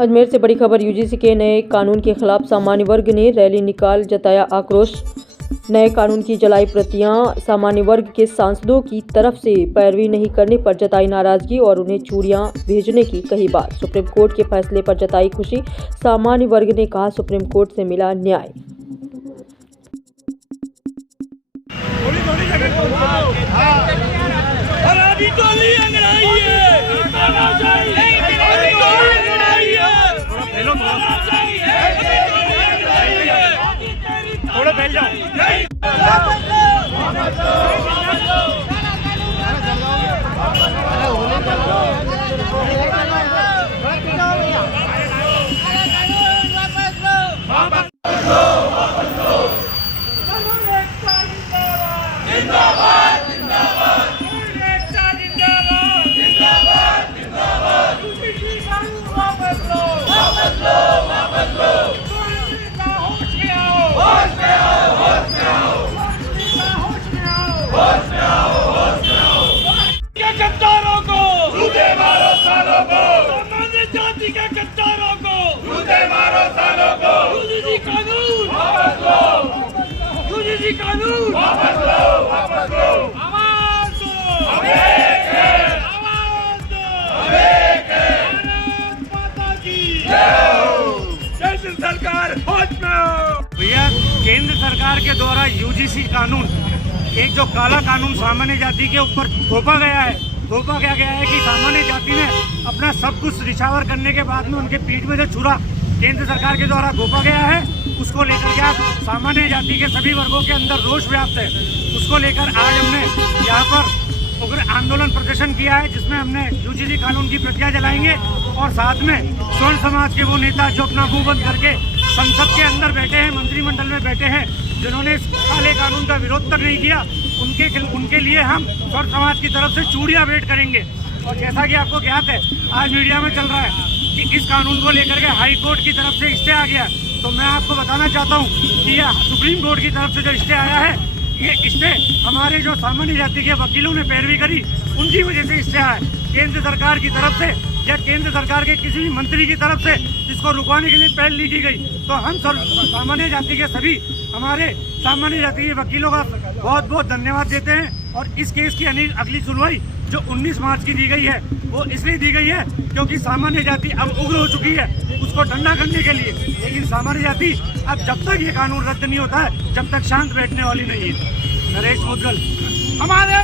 अजमेर से बड़ी खबर। यूजीसी के नए कानून के खिलाफ सामान्य वर्ग ने रैली निकाल जताया आक्रोश। नए कानून की जलाई प्रतियां सामान्य वर्ग के सांसदों की तरफ से पैरवी नहीं करने पर जताई नाराजगी और उन्हें चूड़ियां भेजने की कही बात। सुप्रीम कोर्ट के फैसले पर जताई खुशी। सामान्य वर्ग ने कहा सुप्रीम कोर्ट से मिला न्याय। थोड़ा फैल जाओ। कानून वापस लो, वापस लो। आवाज दो, हम एक हैं। आवाज दो, हम एक हैं। भारत माता की जय। केंद्र सरकार होश में हो। भैया, केंद्र सरकार के द्वारा यूजीसी कानून, एक जो काला कानून सामान्य जाति के ऊपर थोपा गया है कि सामान्य जाति ने अपना सब कुछ रिशावर करने के बाद में उनके पीठ में जो छुरा केंद्र सरकार के द्वारा घोपा गया है, उसको लेकर के आज सामान्य जाति के सभी वर्गों के अंदर रोष व्याप्त है। उसको लेकर आज हमने यहाँ पर उग्र आंदोलन प्रदर्शन किया है, जिसमें हमने यूजीसी कानून की प्रतियां जलाएंगे और साथ में स्वर्ण समाज के वो नेता जो अपना मुंह बंद करके संसद के अंदर बैठे हैं, मंत्रिमंडल में बैठे हैं, जिन्होंने इस काले कानून का विरोध तक नहीं किया, उनके लिए हम स्वर्ण समाज की तरफ से चूड़ियां भेंट करेंगे। और जैसा कि आपको ज्ञात है, आज मीडिया में चल रहा है कि इस कानून को लेकर के हाई कोर्ट की तरफ से स्टे आ गया, तो मैं आपको बताना चाहता हूं कि यह सुप्रीम कोर्ट की तरफ से जो स्टे आया है, ये स्टे हमारे जो सामान्य जाति के वकीलों ने पैरवी करी, उनकी वजह से स्टे आया है। केंद्र सरकार की तरफ से या केंद्र सरकार के किसी भी मंत्री की तरफ से इसको रुकवाने के लिए पहल ली की गई, तो हम सामान्य जाति के सभी हमारे सामान्य जाति के वकीलों का बहुत बहुत धन्यवाद देते हैं। और इस केस की अगली सुनवाई जो 19 मार्च की दी गई है, वो इसलिए दी गई है क्योंकि सामान्य जाति अब उग्र हो चुकी है, उसको ठंडा करने के लिए। लेकिन सामान्य जाति अब जब तक ये कानून रद्द नहीं होता है, जब तक शांत बैठने वाली नहीं है। नरेश मुद्गल हमारे